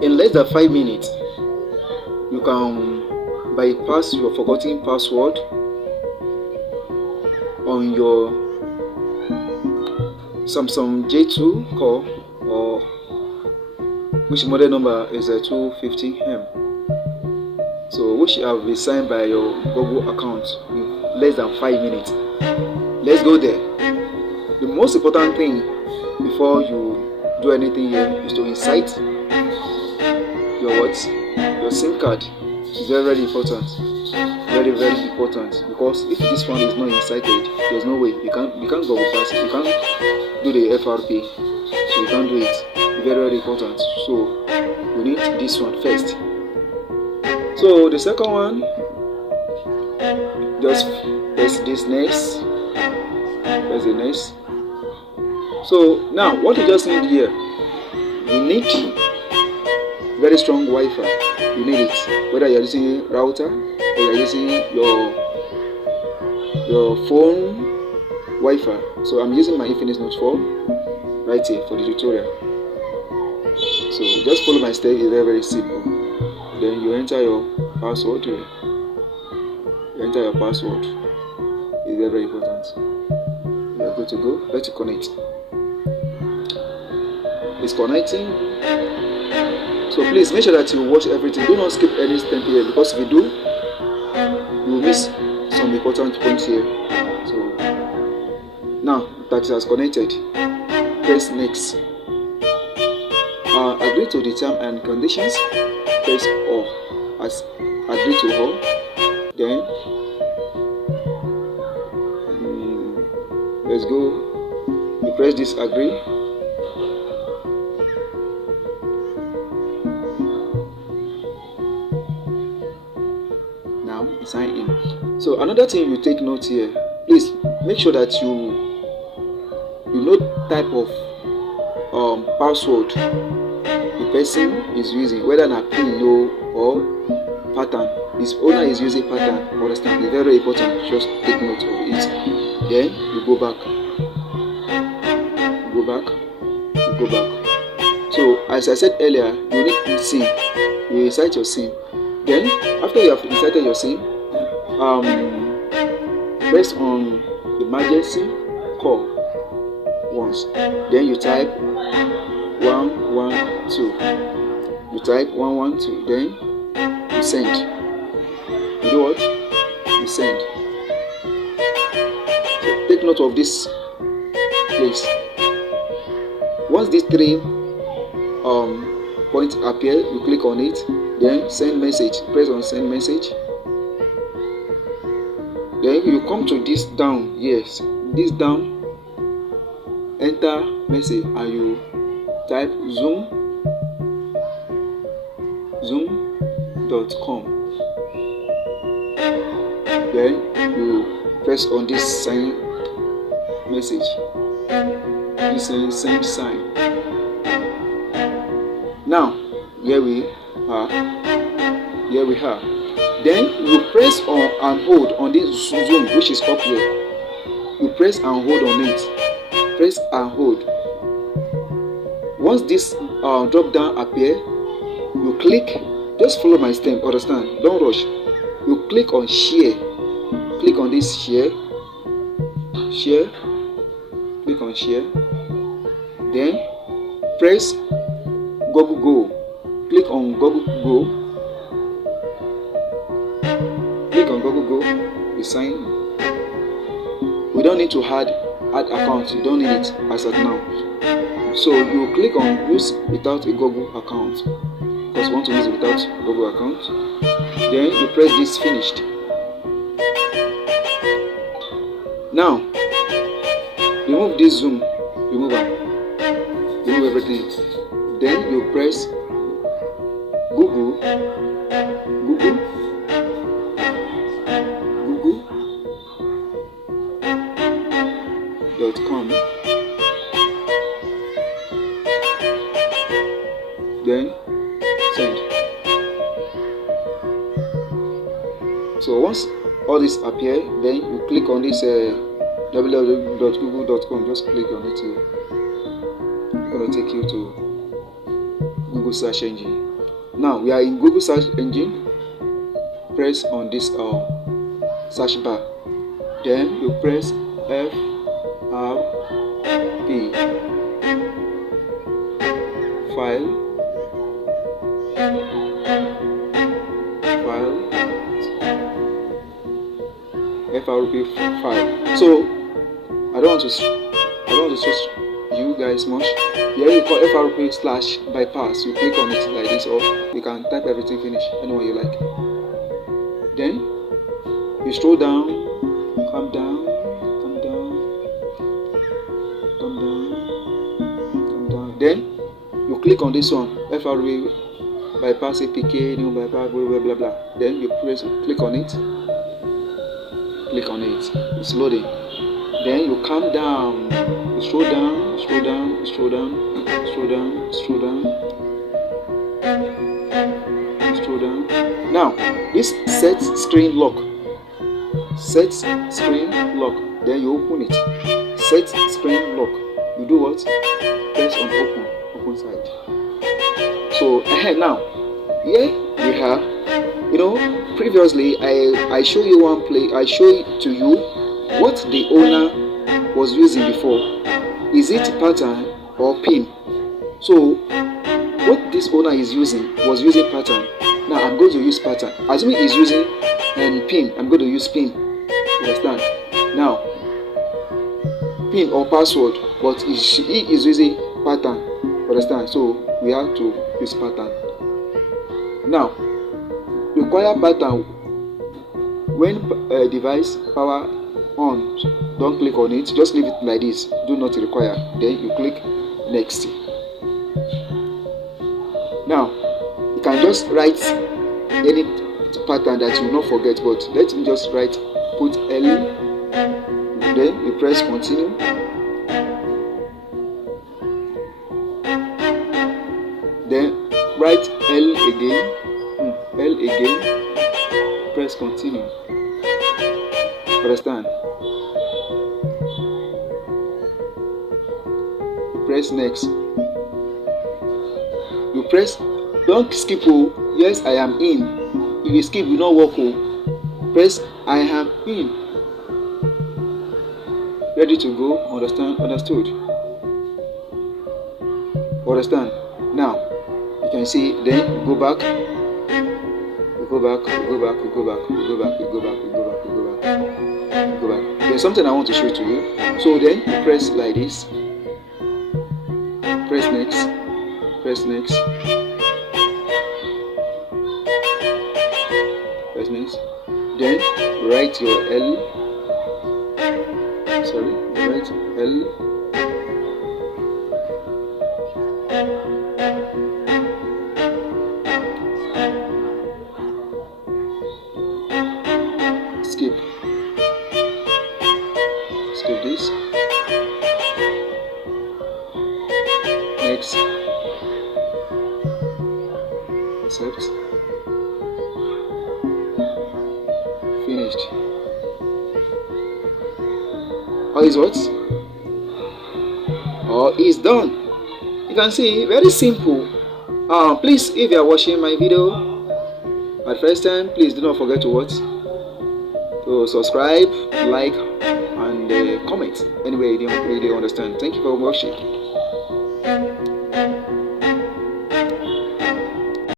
In less than 5 minutes, you can bypass your forgotten password on your Samsung J2 core, or which model number is a 250M. So which have been signed by your Google account in less than 5 minutes. Let's go there. The most important thing before you do anything here is to insert your SIM card. It's very, very important. Very, very important, because if this one is not inserted, there's no way you can't go past it. You can't do the FRP, so you can't do it. Very, very important. So you need this one first. So the second one, just press this next. Press the next. So now what you just need here, you need very strong Wi-Fi. You need it, whether you're using a router or you're using your phone Wi-Fi. So I'm using my Infinix Note 4 right here for the tutorial. So just follow my step. It's very, very simple. Then you enter your password here. You enter your password. It's very, very important. You're good to go. Let's connect. It's connecting. So please make sure that you watch everything. Do not skip any step here, because if you do, you will miss some important points here. So now that it has connected, press next. Agree to the terms and conditions. Press all. As agree to all. Then let's go. You press this agree. Now sign in. So another thing you take note here, please make sure that you know type of password the person is using, whether a pin or pattern. This owner is using pattern. Understand? It's very important. Just take note of it. Then you go back. You go back. So as I said earlier, you need SIM. You insert your SIM. Then after you have inserted your SIM, press on emergency call once. Then you type 112. You type 112. Then you send. You do what? You send. So take note of this place. Once these three points appear, you click on it. Then send message. Press on send message. Then you come to this down. Yes, this down. Enter message and you type zoom.com. Then you press on this sign message. This send sign. Now here we are. Then you press on and hold on this zoom, which is up here. You press and hold on it. Press and hold. Once this drop down appear, you click. Just follow my step. Understand? Don't rush. You click on share. Click on this share. Click on share. Then press Google Go. Click on Google Go. Click on Google Go. You sign. We don't need to add account. You don't need it as of now. So you click on use without a Google account, because you want to use it without Google account. Then you press this finished. Now remove this zoom. Remove everything. Then you press google.com. Then send. So once all this appear, then you click on this www.google.com. Just click on it here. It's going to take you to Google search engine. Now we are in Google search engine. Press on this search bar, then you press FRP file, FRP file. So I don't want to stress you guys much. Here you call FRP/bypass. You click on it like this, or you can type everything finish, anyone you like. Then you scroll down, come down, come down, come down, come down. Then you click on this one, FRP bypass APK, new bypass, blah blah blah blah. Then you click on it. Click on it. It's loading. Then you come down. You scroll down, scroll down, scroll down, scroll down, scroll down, scroll down. Now this set screen lock. Set screen lock. Then you open it. Set screen lock. You do what? Press on open. Open side. So now here we have. Previously I show you one play. I show to you what the owner was using before. Is it pattern or pin? So what this owner is using was using pattern. Now I'm going to use pattern. Assuming he's using pin, I'm going to use pin. Understand? Now pin or password, but he is using pattern. Understand? So we have to use pattern. Now require pattern when device power on. Don't click on it, just leave it like this. Do not require. Then you click next. Now you can just write any pattern that you will not forget, but let me just write, put L, then you press continue. Then write L again, press continue. Understand? Press next. You press, don't skip. Yes, I am in. If you skip, will not work. Press I am in. Ready to go. Understand? Understood? Understand? Now you can see. Then you go back. You go back. You go back. You go back. You go back. You go back. You go back. You go back. You go back. There's something I want to show to you. So then you press like this. Press next. Press next. Press next. Then write your L. Sorry, write L. Skip. Skip this. Next. Accept. Finished. Or is what? Or is done. You can see, very simple. Please, if you are watching my video at first time, please do not forget to what? To subscribe, like, and comment. Anyway, you don't really understand. Thank you for watching.